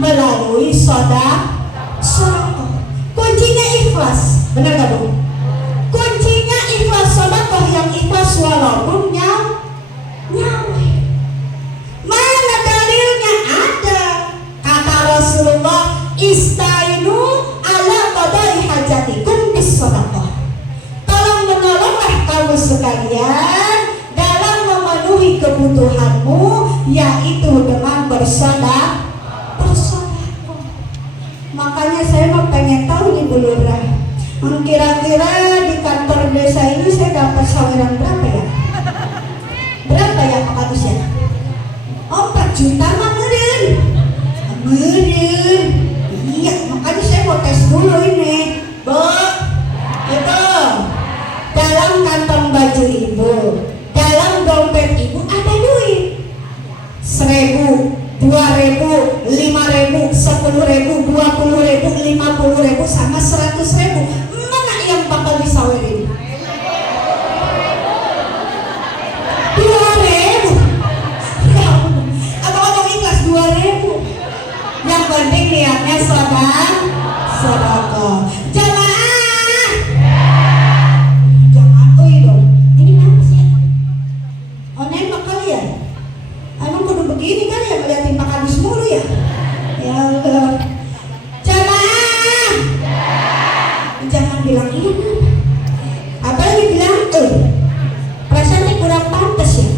melalui sedekah. Kuncinya ikhlas, benar gak Bu? Kuncinya ikhlas, sedekah yang ikhlas walaupun nyawa. Mana dalilnya? Ada. Kata Rasulullah, istainu ala qada'i hajatikum bis sedekah. Tolong menolonglah kamu sekalian dalam memenuhi kebutuhanmu, yaitu dengan bersedekah. Makanya saya mau pengen tahu nih Bu Lurah, kira-kira di kantor desa ini saya dapat saweran berapa ya? Berapa ya Pak Kadus ya? 4 juta mah ngeureun. Iya, makanya saya mau tes dulu ini, Bu. Itu dalam kantong baju Ibu, dalam dompet Ibu ada duit 1.000, 2.000, 5.000, 10.000, 20.000, 50.000 sama 100.000. Mana yang bakal disawerin? 2.000. Ya ampun. Atau ngomong ikhlas 2.000. Yang penting niatnya sedekah. Jamaah. Jangan dong. Ini mana sih? Oh, nembak kali ya? Emang kudu begini kan ya, ngeliatin Pak Kadus mulu ya? Ya Allah. Jamaah. Jangan bilang iya. Apalagi bilang perasaannya kurang pantas ya.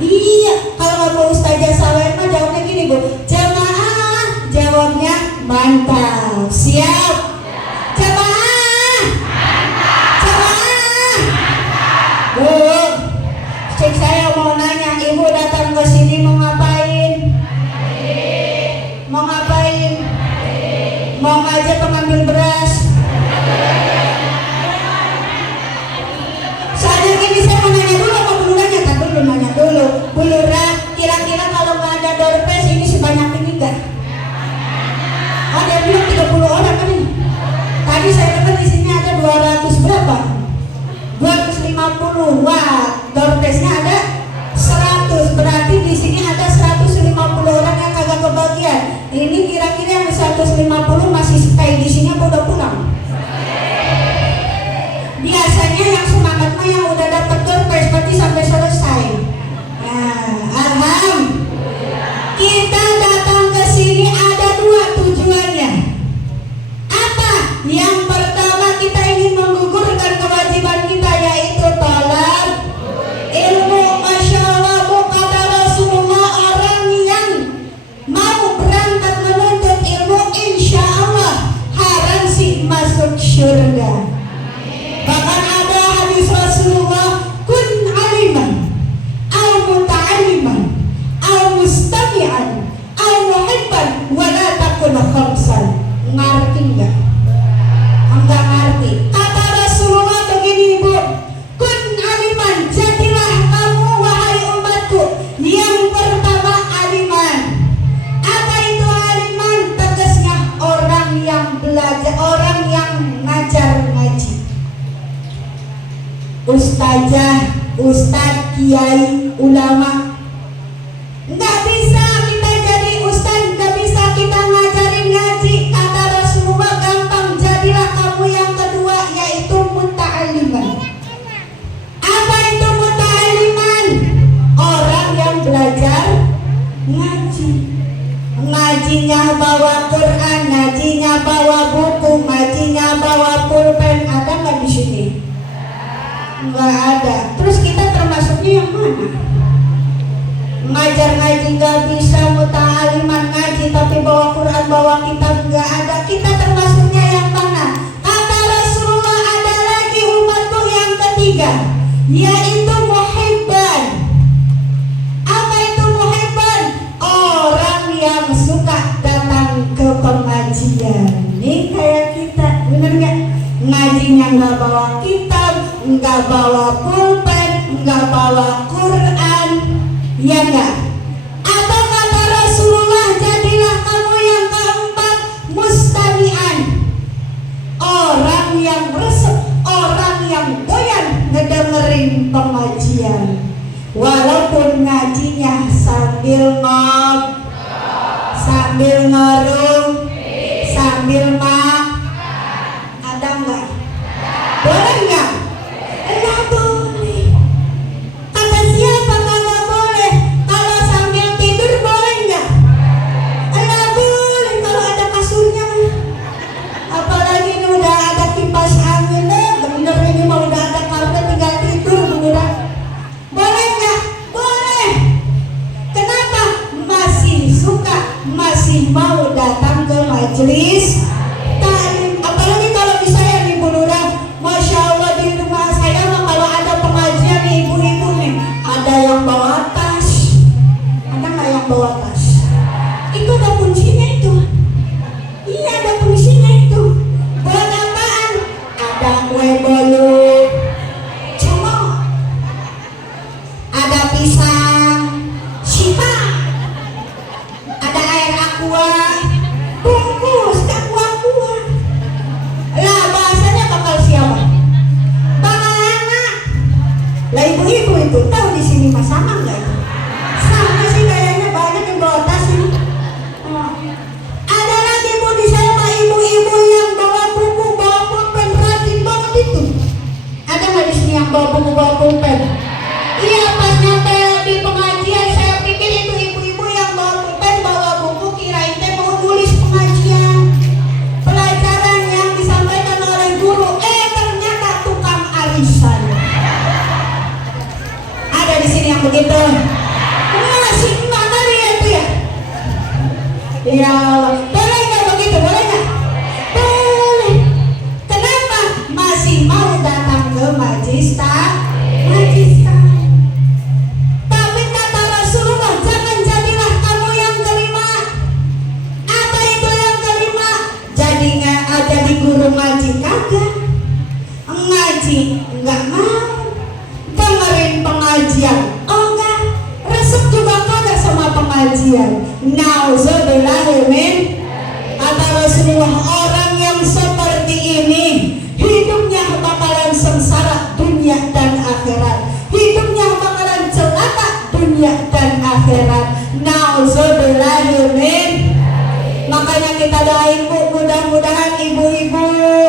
Iya, kalau nggak mau Ustazah Sawer mah jawabnya gini Bu. Jamaah, jawabnya mantap. Siap. Jamaah. Jamaah. Bu, cek saya mau nanya, Ibu datang ke sini mau ngapain? Mau ngapain? Mau ngajak pengambil beras? Soalnya gini, saya mau nanya dulu apa Bu Lurahnya? Tak dulu nanya dulu. Bu Lurah, kira-kira kalau nggak ada doorpes ini sebanyak ini enggak? Ada yang bilang 30 orang kan ini. Tadi saya dapat di sini ada 200 berapa? 250. Wah, doorpesnya ada 100, berarti di sini ada 150 orang yang kagak kebagian. Ini kira-kira yang 150 masih stay di sini apa udah pulang? Biasanya yang semangat mah yang udah dapat doorpes berarti sampai selesai. Nah, alhamdulillah. Kita datang ke sini ada 2 tujuannya. Apa? Yang pertama kita ingin menggugurkan kewajiban kita, yaitu talab ilmu. Masya Allah Bu, kata Rasulullah, orang yang mau berangkat menuntut ilmu insya Allah haram sih masuk surga. Bahkan ada hadis Rasulullah, kun aliman au muta'alliman au mustami'an au muhibban wala takun khamsan. Ngerti enggak? Enggak ngerti. Kata Rasulullah begini Bu, kun aliman, jadilah kamu wahai umatku yang pertama aliman. Apa itu aliman? Tegasnya orang yang belajar, orang yang ngajar ngaji. Ustazah, ustadz, kiai, ulama. Nggak bisa kita jadi ustadz, nggak bisa kita ngajarin ngaji. Kata Rasulullah gampang, jadilah kamu yang kedua, yaitu muta'alliman. Apa itu muta'alliman? Orang yang belajar ngaji. Ngajinya bawa Quran, ngajinya bawa buku, ngajinya bawa pulpen. Ada nggak di sini? Nggak ada. Terus kita termasuknya yang mana? Ngajar ngaji nggak bisa, muta'aliman ngaji tapi bawa Quran, bawa kitab nggak ada. Kita termasuknya yang mana? Kata Rasulullah ada lagi umatku yang ketiga, yaitu muhibban. Apa itu muhibban? Orang yang suka datang ke pengajian. Nih kayak kita, bener nggak? Ngajinya nggak bawa kitab, nggak bawa pulpen, nggak bawa Quran, ya nggak? Atau kata Rasulullah, jadilah kamu yang keempat, mustami'an. Orang yang resep, orang yang doyan ngedengerin pengajian, walaupun ngajinya sambil sambil ngerung, sambil ada nggak? Boleh nggak? Nggak boleh. Kata siapa nggak boleh? Kalau sambil tidur boleh nggak? Nggak boleh kalau ada kasurnya. Apalagi ini udah ada kipas angin, bener ini mau udah ada karpet tinggal tidur beneran. Boleh nggak? Boleh. Kenapa? Masih suka, masih mau datang ke majelis taklim. Apalagi kalau misalnya nih Bu Lurah, Masya Allah di rumah saya mah kalau ada pengajian nih ibu-ibu nih, ada yang bawa tas. Ada nggak yang bawa tas? Itu ada kuncinya itu. Iya ada kuncinya itu. Buat apaan? Ada kue bolu, cemok, ada pisang, sipa, ada air aqua, bungkus dan buah-buah. Lah bahasanya bakal siapa? Bakal anak. Lah ibu-ibu itu tahu di sini mas sama nggak itu? Sama sih kayaknya banyak yang bawa tas ini. Oh. Ada lagi Bu di sana mah ibu-ibu yang bawa buku, bawa pulpen, rajin banget itu. Ada nggak di sini yang bawa buku, bawa pulpen? Iya pas nyampe di pengajian saya pikir itu ibu-ibu yang bawa pulpen, bawa buku, kirain teh mau nulis pengajian, pelajaran yang disampaikan oleh guru. Ternyata tukang arisan. Ada di sini yang begitu? Masih mana dia itu ya? Ya Allah, boleh nggak begitu? Boleh nggak? Boleh. Kenapa? Masih mau datang ke majelis taklim. Tapi kata Rasulullah, jangan jadilah kamu yang kelima. Apa itu yang kelima? Jadi guru ngaji kagak, ngaji nggak mau, dengerin pengajian oh enggak, resep juga kagak sama pengajian. Nauzubillahimin. Kata Rasulullah, orang yang seperti ini hidupnya bakalan sengsara dunia dan akhirat, hidupnya bakalan celaka dunia dan akhirat. Nauzubillahimin. Makanya kita doain Bu, mudah-mudahan ibu-ibu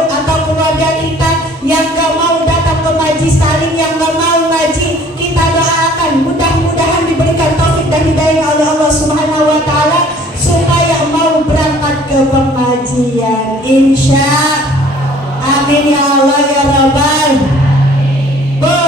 atau keluarga kita yang gak mau datang ke majelis taklim, yang gak mau ngaji, kita doakan mudah-mudahan diberikan taufik dan hidayah oleh Allah Subhanahu wa taala supaya mau berangkat ke pengajian. Insya amin ya Allah ya Rabbal. Bu,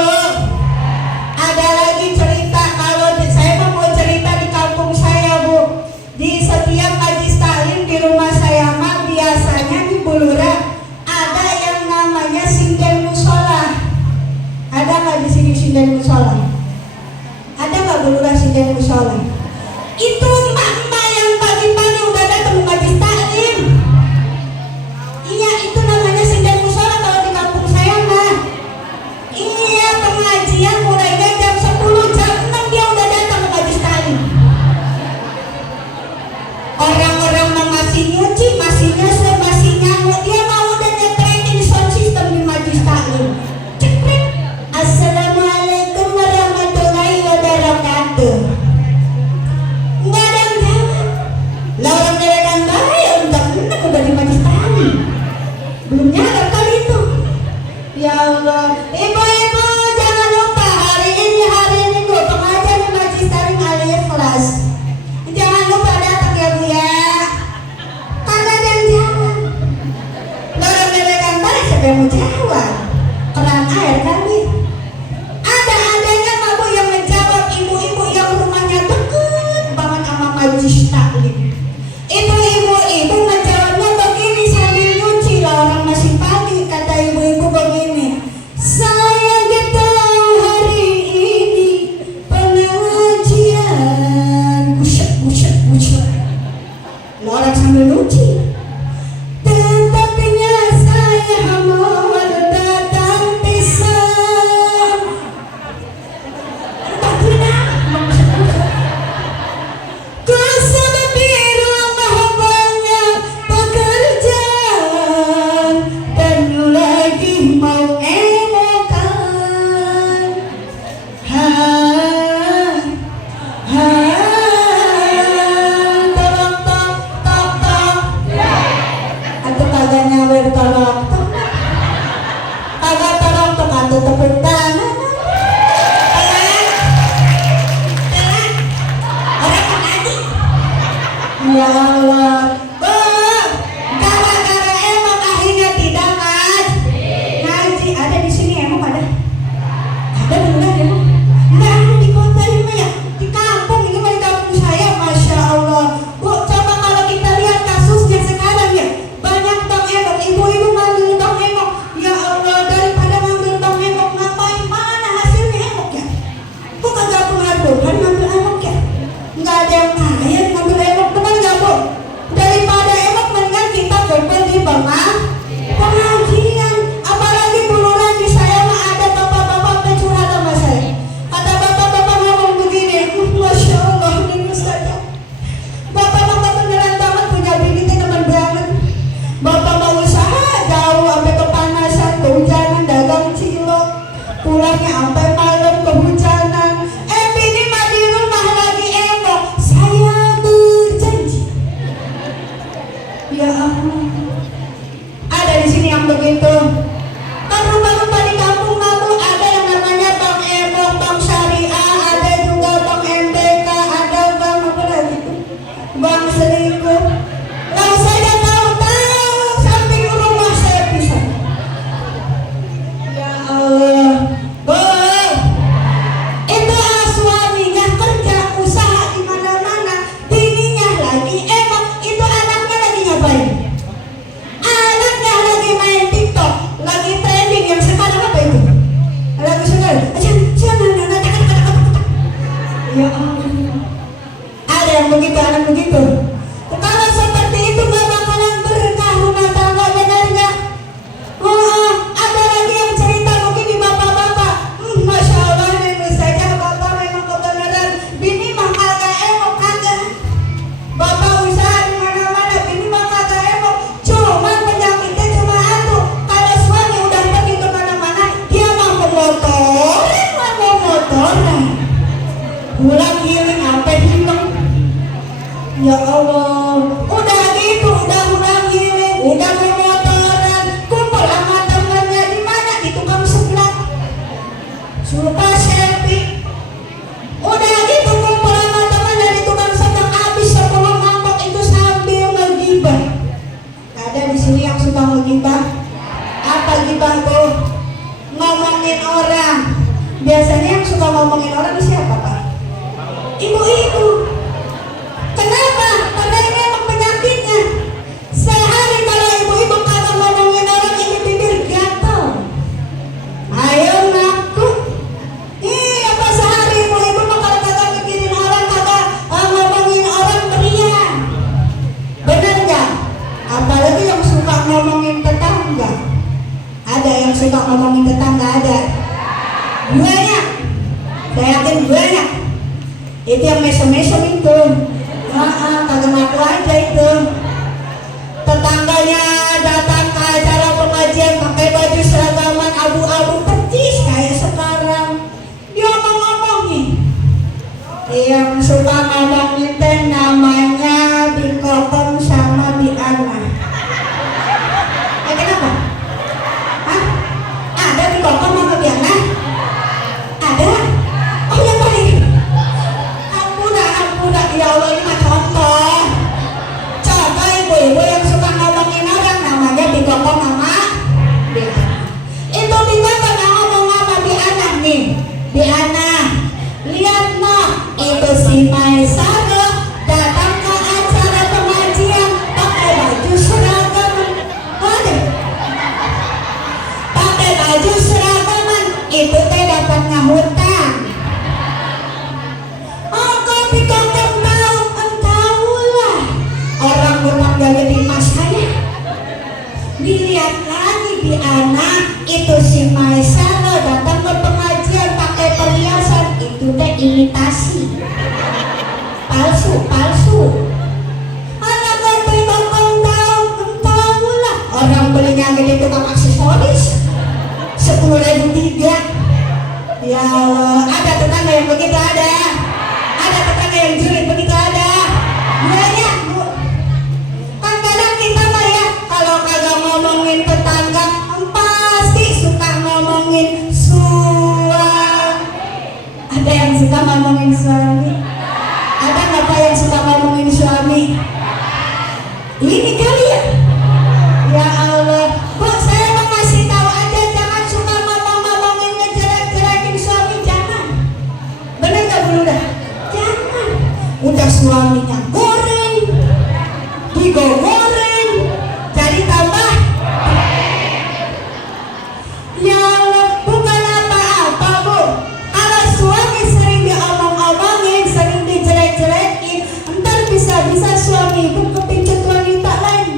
ada lagi cerita. Kalau saya mau cerita di kampung saya Bu, di setiap majelis taklim di rumah saya mah biasanya di Bu Lurah ada yang namanya sinden musola. Ada nggak di sini sinden musola? Ada nggak Bu Lurah sinden musola? Itu emak-emak yang pagi-pagi udah datang ke majelis taklim. Iya itu namanya sinden musola kalau di kampung saya mah. Iya pengajian mulainya jam 10, jam 6 dia udah datang ke majelis taklim. Orang-orang mau masih nyuci, masih nyusul, masih nyamuk, dia mau udah nyetrekin sound system di majelis taklim. Cekrek. Assalamualaikum warahmatullahi wabarakatuh. Nggak ada yang jawab. Lah orang daerah baik, udah enak udah di majelis taklim. Belum nyadar kali itu. Ya Allah, ibu-ibu jangan lupa hari ini Bu pengajian di majelis taklim Al-Ikhlas. Jangan lupa datang ya Bu ya. Karena ada yang jawab. Orang daerah baik siapa yang mau jawab? Keran air kali. Ada-adanya mah Bu yang menjawab ibu-ibu yang rumahnya deket banget sama majelis taklim. Itu ibu-ibu menjawabnya begini sambil nyuci lah orang masih pagi. Kata ibu-ibu begini, saya gitu hari ini pengajian buset. Lah orang sambil nyuci. Tetapinya saya mau datang pisang. Tapi Kusebab di rumah banyak pekerjaan dan lagi mau emokan. Tolong pulangnya sampai malam kehujanan. Bini mah di rumah lagi emok. Saya berjanji. Ya Allah. Ada di sini yang begitu. Kan rumah-rumah di kampung kamu ada yang namanya Bank Emok, Bank Syariah, ada juga Bank MBK, ada Bank apa lagi itu? Bank Selingkuh. Kalau saya tahu samping rumah saya bisa. Ya Allah, boy, itu suaminya kerja usaha di mana-mana, bininya lagi emok, itu anaknya lagi ngapain? Anaknya lagi main TikTok, lagi trending yang sekarang apa itu? Lagu sekarang, ya Allah, ada yang begitu, anak begitu. Kalau seperti itu gak bakalan berkah rumah tangga, benar gak? Ada lagi yang cerita mungkin di bapak-bapak. Masya Allah, ini saja bapak memang kebenaran. Bini mah kagak emok, kagak. Bapak usaha di mana-mana, bini mah kagak emok. Cuman penyakitnya cuma satu. Kalau suami udah pergi kemana-mana, dia mau motoran. Pulang giling sampai hilang. Ya Allah, udah gitu, udah pulang giling, udah mau motoran, kumpul sama temennya di mana? Di tukang seblak. Suka selfie. Udah gitu kumpul sama temennya di tukang seblak, habis 10 mangkok itu sambil ngegibah. Ada di sini yang suka ngegibah? Apa gibah tuh? Ngomongin orang. Biasanya yang suka ngomongin orang siapa, Pak? Ibu-ibu. Kenapa? Karena ini emang penyakitnya. Sehari kalau ibu-ibu kagak ngomongin orang, ini bibir gatal. Ayo ngaku. Iya, apa sehari ibu-ibu mah kalau kagak mikirin orang, kagak ngomongin orang teriak. Bener gak? Apalagi yang suka ngomongin tetangga. Ada yang suka ngomongin tetangga, ada. Banyak. Saya yakin banyak. Itu yang mesem-mesem itu. Kagak ngaku aja itu. Tetangganya datang ke acara pengajian pakai baju seragaman abu-abu pecis kayak sekarang. Dia ngomongin. Yang suka ngomongin teh namanya Bikopong sama Biana. Kenapa? Hah? Ada Bikopong sama Biana? Ada? Oh yang baik. Ampun, ya Allah, ini mah contoh. Contoh ibu-ibu yang suka ngomongin orang namanya Bikopong sama Biana. Itu Bikopong ngomong sama Biana nih. Biana, lihat noh, itu si Maisaro datang ke acara pengajian pakai baju seragaman. Waduh, pakai baju seragaman, itu teh dapat ngahutang. Bikopong tahu lah. Orang hutang gak gede mas saya. Dilihat lagi Biana, itu si Maisaro datang ke pengajian pakai perhiasan, itu teh imitasi. Palsu. Anak Bikopong tahu lah. Orang belinya gede tukang aksesoris 10.003. Ya Allah, ada tetangga yang begitu ada. Ada tetangga yang julid begitu ada. Banyak, Bu. Kan kadang kita mah ya kalau kagak ngomongin tetangga, pasti suka ngomongin suami. Ada yang suka ngomongin suami? Ada nggak Pak yang suka ngomongin suami? Ini kali ya. Ya Allah, Bu, saya mau kasih tahu aja, jangan suka ngomongin ngejelek-jelekin suami, jangan. Bener nggak Bu Luda? Jangan. Udah suaminya goreng, digoreng, jadi tambah. Ya Allah, bukan apa-apa Bu. Kalau suami sering diomong-omongin, sering dijelek-jelekin, ntar bisa-bisa suami itu kepincut wanita lain.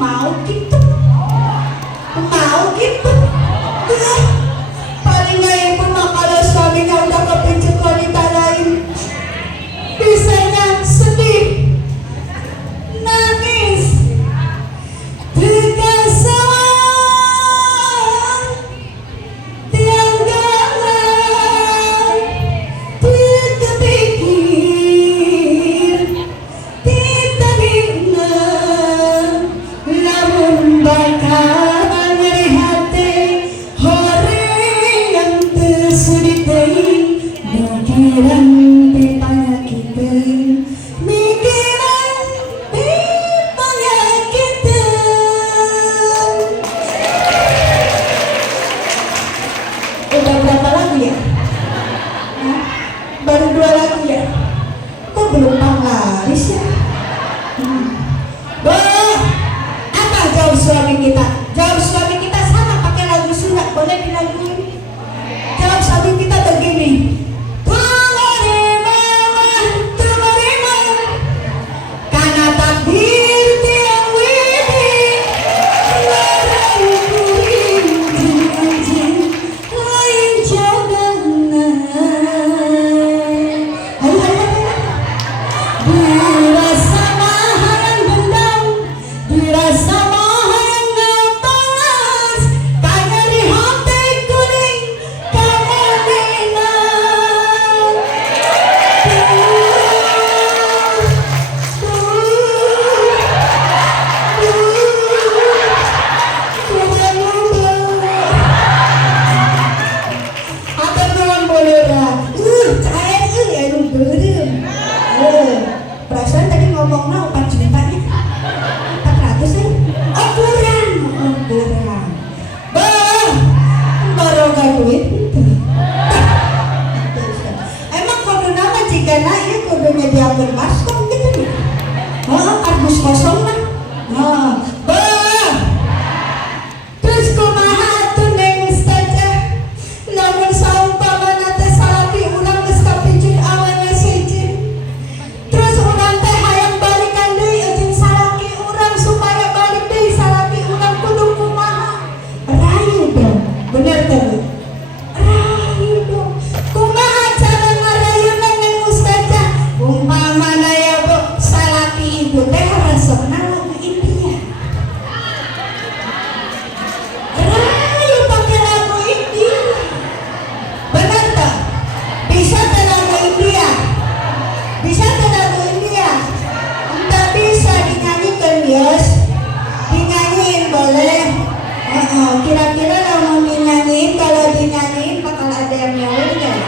Kira-kira kalau dinyanyiin, kalau dinyanyiin bakal ada yang nyawer nggak ya?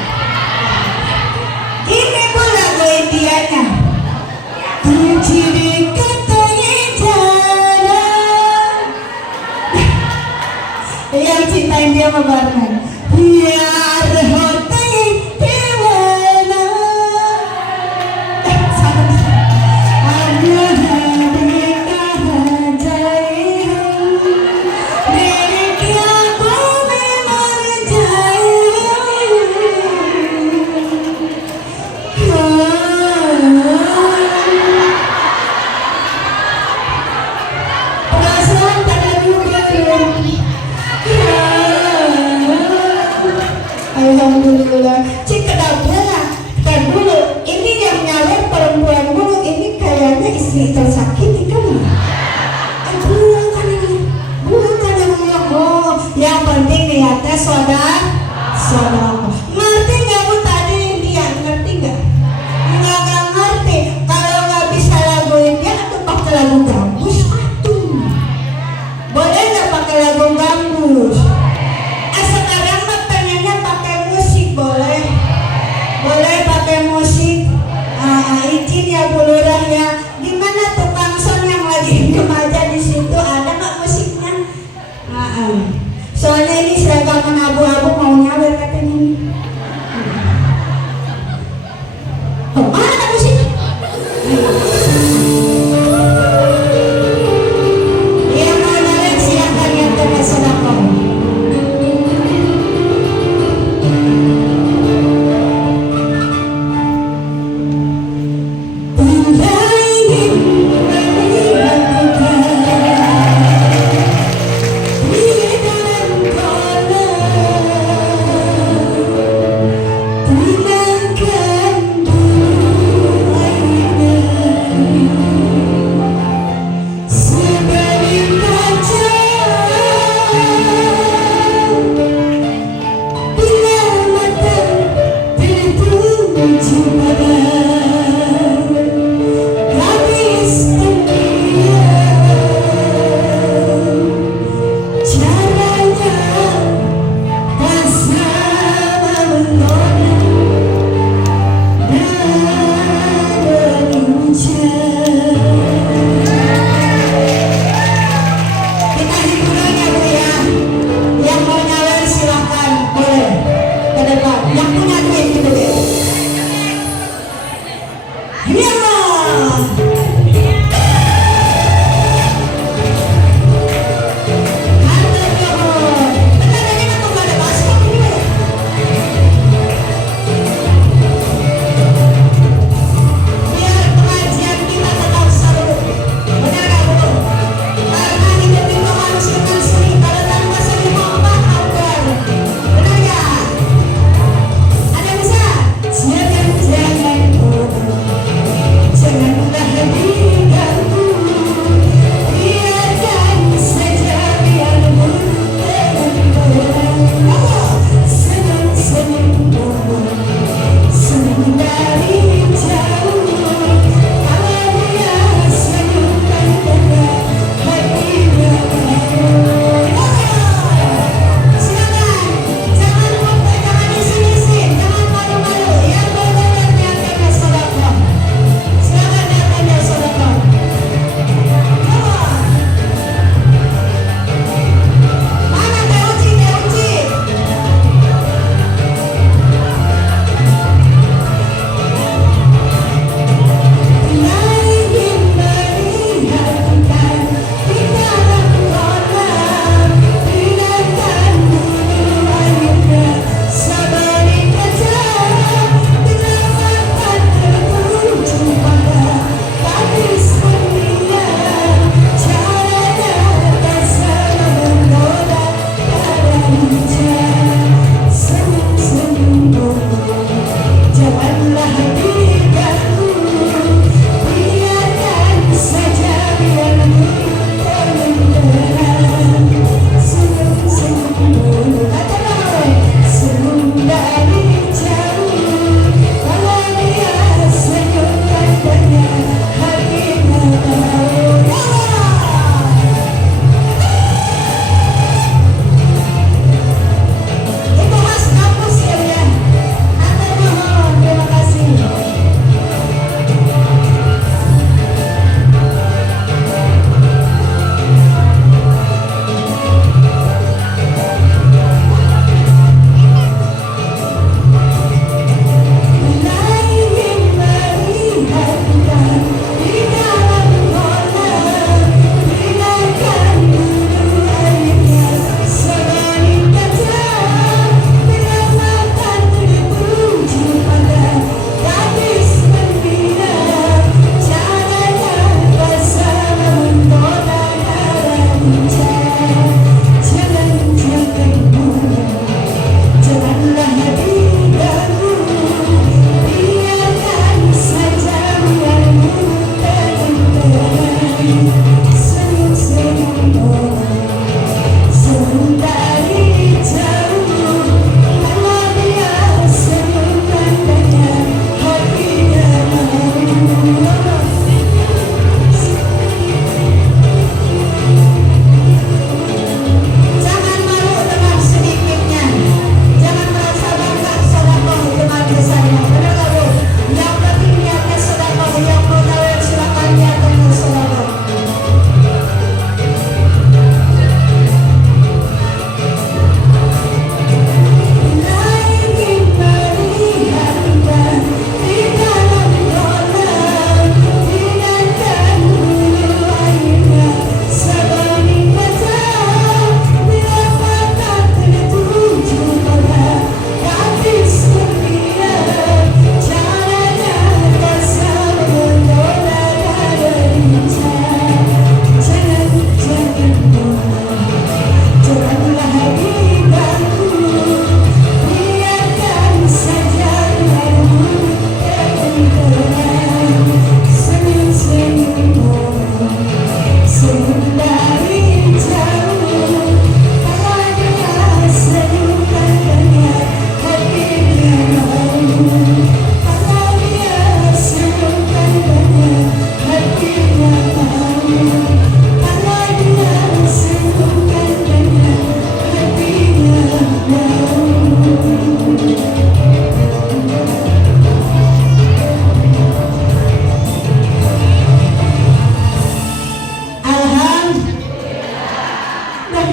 Ini bu lagu Indianya. Ciri katanya jalan. Yang cintain dia sama barengan. Biar hati dewana. Alhamdulillah. Cik kedapnya kan dulu ini yang nyawer perempuan dulu, ini kayaknya istri tersakiti kan. Bukan kan ini, bukan yang ngomong. Oh, yang penting niatnya saudara. Ngerti nggak bu tadi India? Ngerti nggak? Nggak ngerti. Kalau nggak bisa lagu India, atau pakai lagu gambus atuh. Boleh nggak pakai lagu gambus? Sekarang mah pengennya pakai musik, boleh pakai musik. Izin ya Bu Lurah ya. Gimana tukang son yang lagi remaja di situ, ada nggak musiknya? Soalnya ini seragaman abu-abu mau nyawer katanya.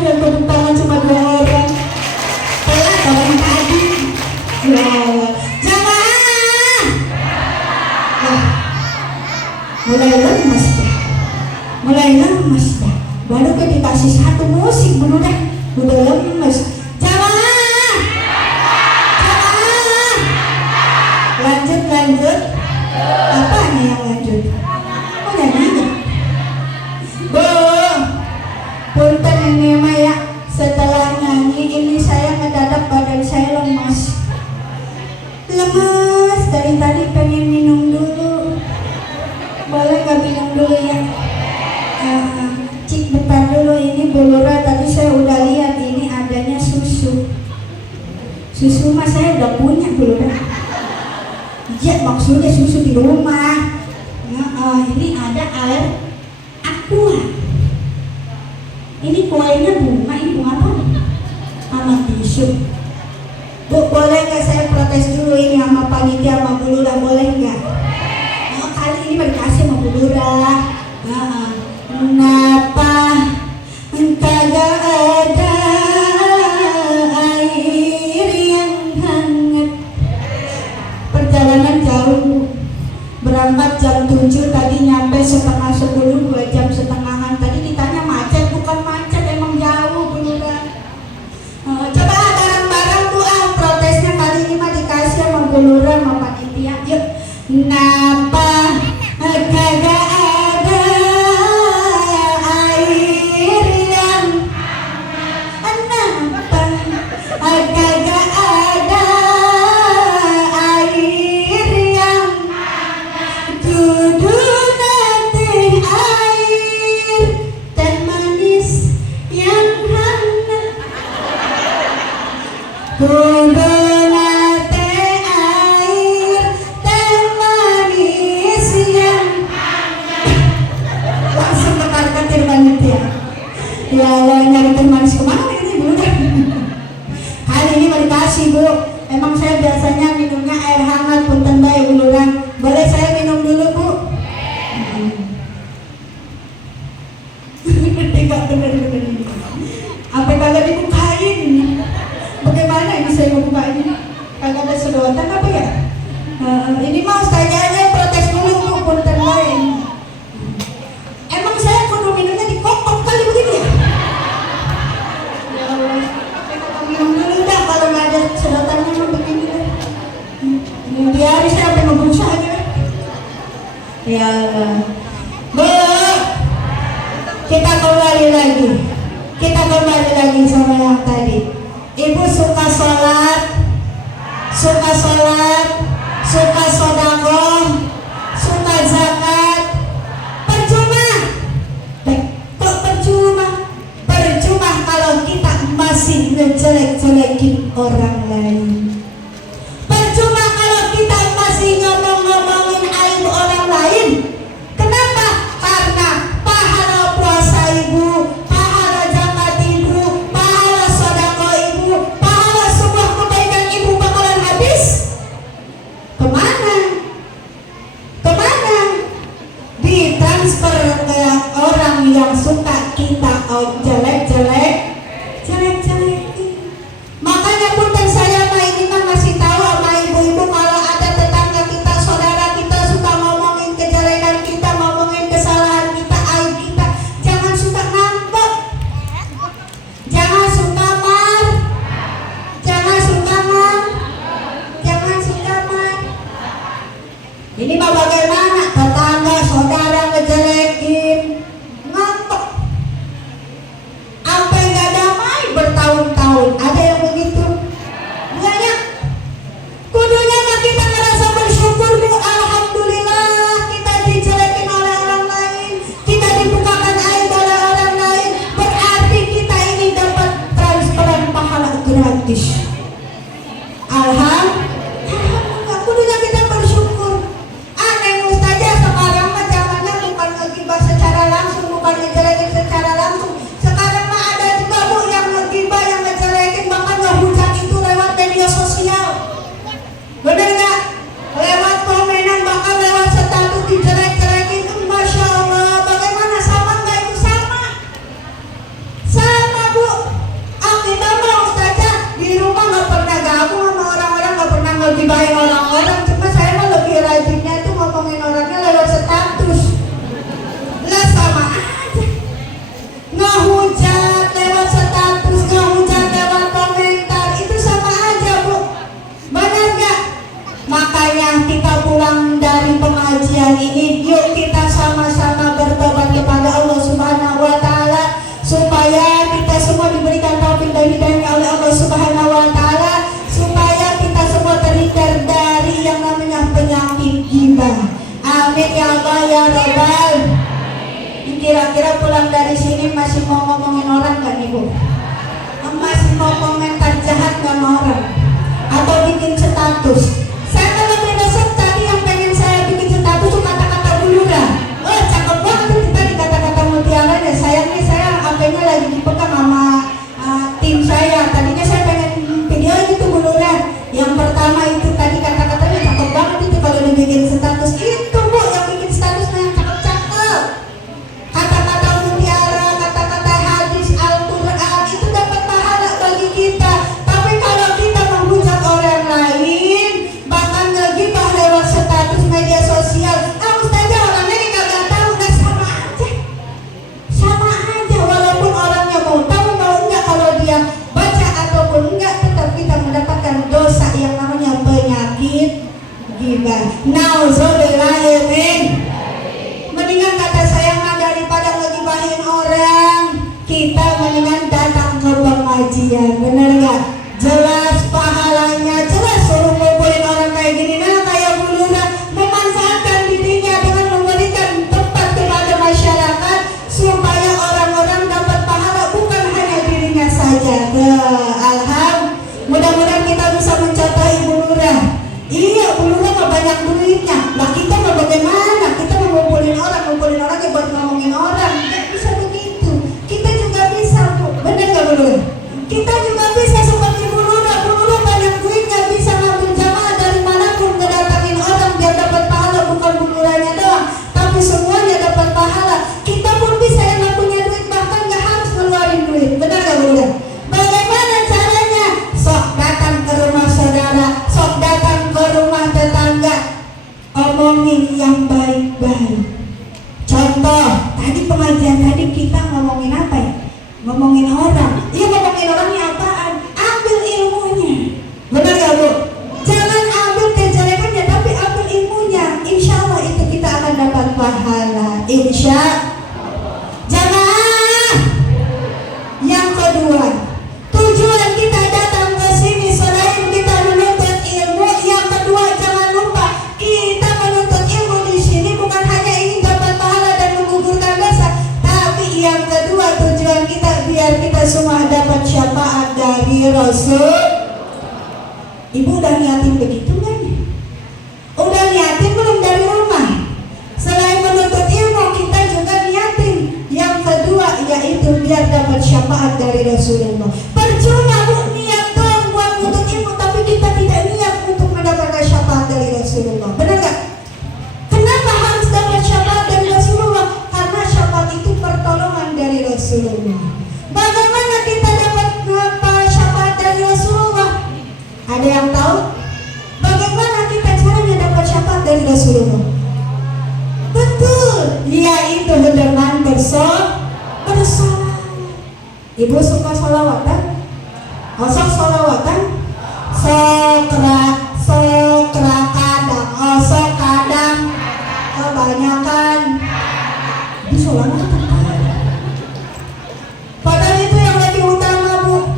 yang tepuk tangan cuma 2 orang. Telat orang tadi. Ya, jamaah. Nah, mulai lemas dah. Mulai lemas dah. Baru kan dikasih satu musik dulu dah. Udah lemes. Jamaah. Jamaah. Lanjut. Apanya yang lanjut? Oh, nyanyi. Bu, punten ini Maya. Setelah nyanyi ini saya ngedadak badan saya lemas. Lemas dari tadi pengen minum dulu. Boleh gak minum dulu ya? Cik bentar dulu, ini Bulura tadi saya udah lihat ini adanya susu. Susu mah saya udah punya Bulura. Ya maksudnya susu di rumah. Ini ada air aqua. Ini kuenya bunga, ini bunga apa? Sama tisu. Bu, boleh nggak saya protes dulu ini sama panitia sama Bulura, boleh nggak? Kali ini berkasih sama Bulura. Kenapa kagak ada air yang hangat? Perjalanan jauh, berangkat jam 7, tadi nyampe setengah 10, 2 jam setengahan. Tadi ditanya macet, bukan macet, emang jauh Bulura. Coba bareng-bareng Bu, protesnya kali ini mah dikasih sama Bulura sama panitia. Yuk. Kenapa kagak ada air yang kenapa kagak ada air yang kudu nanti air teh manis yang hangat kudu nanti air teh manis yang langsung ketar-ketir banget ya. Ya nyari teh manis kemana ini Bu? Kali ini mau dikasih Bu. Emang saya biasanya minumnya air hangat punten bae Bulura. Boleh saya minum dulu Bu? Tidak bener-bener ini. Apa kagak dibukain? Bagaimana ini saya mau buka ini? Kagak ada sedotan apa ya? Ini mau saya protes dulu Bu, punten bae. Emang saya kudu minumnya di kokok kali begini ya? Ya Allah, saya minum dulu dah kalau nggak ada sedotannya mah begini deh. Biar saya sampai ngebusa aja deh. Ya Allah. Bu, kita kembali lagi sama yang tadi. Ibu suka sholat, suka sedekah, suka zakat. Percuma. Kok percuma? Percuma kalau kita masih ngejelek-jelekin orang lain. Percuma kalau kita masih ngomongin aib orang lain. Kenapa? Karena pahala puasa ibu, pahala zakat ibu, pahala sedekah ibu, pahala semua kebaikan ibu bakalan habis. Kemana? Ditransfer ke orang yang suka kita jelek-jelekin. Makanya punten saya mah ngegibahin orang-orang, cuma saya mah lebih rajinnya itu ngomongin orangnya lewat status. Lah sama aja. Ngehujat lewat status, ngehujat lewat komentar, itu sama aja, Bu. Benar gak? Makanya kita pulang dari pengajian ini, yuk kita sama-sama bertobat kepada Allah Subhanahu wa Ta'ala, supaya kita semua diberikan taufik dan hidayah oleh Allah Subhanahu wa Ta'ala, supaya kita semua terhindar dari yang namanya penyakit ghibah. Amin ya Allah ya Rabbal. Kira-kira pulang dari sini masih mau ngomongin orang gak nih, Bu? Masih mau komentar jahat gak sama orang? Atau bikin status? Saya kalau besok tadi yang pengen saya bikin status tuh kata-kata bulura. Oh cakep banget itu tadi kata-kata mutiaranya. Sayangnya saya HP-nya lagi dipegang sama tim saya. Tadinya saya pengen video gitu bulura. Yang pertama itu tadi kata-katanya cakep banget itu kalau dibikin status. Itu, Bu, yang bikin statusnya yang cakep-cakep. Kata-kata mutiara, kata-kata hadis Al-Quran itu dapat pahala bagi kita. Tapi kalau kita menghujat orang lain, bahkan ngegibah lewat status media sosial, ustazah orangnya ini kagak tahu, nah sama aja. Sama aja, walaupun orangnya mau tahu mau enggak, kalau dia baca ataupun enggak, tetap kita mendapatkan dosa yang namanya penyakit ghibah. Nauzubillahimin. Mendingan kata saya mah daripada ngegibahin orang, kita mendingan datang ke pengajian. Bener gak? Jelas pahalanya, jelas suruh ngumpulin orang kayak gini. Nah kayak Bu Luna memanfaatkan dirinya dengan memberikan tempat kepada masyarakat supaya orang-orang dapat pahala, bukan hanya dirinya saja. Alhamdulillah, mudah-mudahan kita bisa mencontoh Ibu Luna. Iya, Bu Luna mah banyak duitnya. Lah kita mah bagaimana? Kita mau ngumpulin orang ya buat ngomongin orang. Gak bisa begitu. Kita juga bisa, Bu. Bener gak, Bu Luna? Kita juga bisa seperti Bu Luna. Bu Luna banyak duitnya, bisa ngambil jamaah dari manapun, ngedatangin orang biar dapat pahala. Bukan Bu Lunanya doang, tapi semuanya dapat pahala. Kita pun bisa yang gak punya duit, bahkan gak harus ngeluarin duit. Bener gak, Bu Luna? Bagaimana caranya? Sok datang ke rumah saudara, sok datang ke rumah tetangga, omongin yang baik-baik. Contoh, tadi pengajian tadi kita ngomongin apa ya? Ngomongin orang. Iya, ngomongin orangnya apaan? Ambil ilmunya. Benar gak, Bu? Jangan ambil kejelekannya, tapi ambil ilmunya. Insya Allah itu kita akan dapat pahala. Insya jamaah. Yang kedua, tujuan kita datang ke sini selain kita menuntut ilmu, yang kedua jangan lupa kita menuntut ilmu di sini bukan hanya ingin dapat pahala dan menggugurkan dosa, tapi yang kedua tujuan kita biar kita semua dapat syafaat dari Rasul. Ibu udah niatin begitu kan? Udah niatin belum dari rumah? Selain menuntut ilmu, kita juga niatin yang kedua, yaitu biar dapat syafaat dari Rasulullah. Percuma, Bu, niat doang buat menuntut ilmu, tapi kita tidak niat untuk mendapatkan syafaat dari Rasulullah. Benar gak? Kenapa harus dapat syafaat dari Rasulullah? Karena syafaat itu pertolongan dari Rasulullah. Bagaimana kita dapat syafaat dari Rasulullah? Ada yang tahu? Bagaimana kita caranya dapat syafaat dari Rasulullah? Betul, yaitu dengan bersolawat. Ibu suka solawatan? Osok solawatan? Sokra kadang, osok kadang, kebanyakan di solawatan. Padahal itu yang lebih utama, Bu.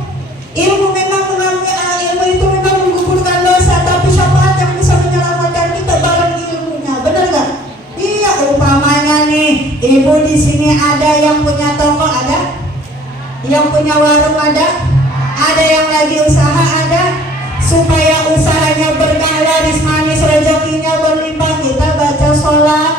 Ilmu itu memang menggugurkan dosa, tapi syafaat yang bisa menyelamatkan kita bareng ilmunya. Benar gak? Iya, umpamanya nih, Ibu di sini ada yang punya toko, ada? Yang punya warung, ada yang lagi usaha, ada. Supaya usahanya berkah, laris manis, rezekinya berlimpah, kita baca sholat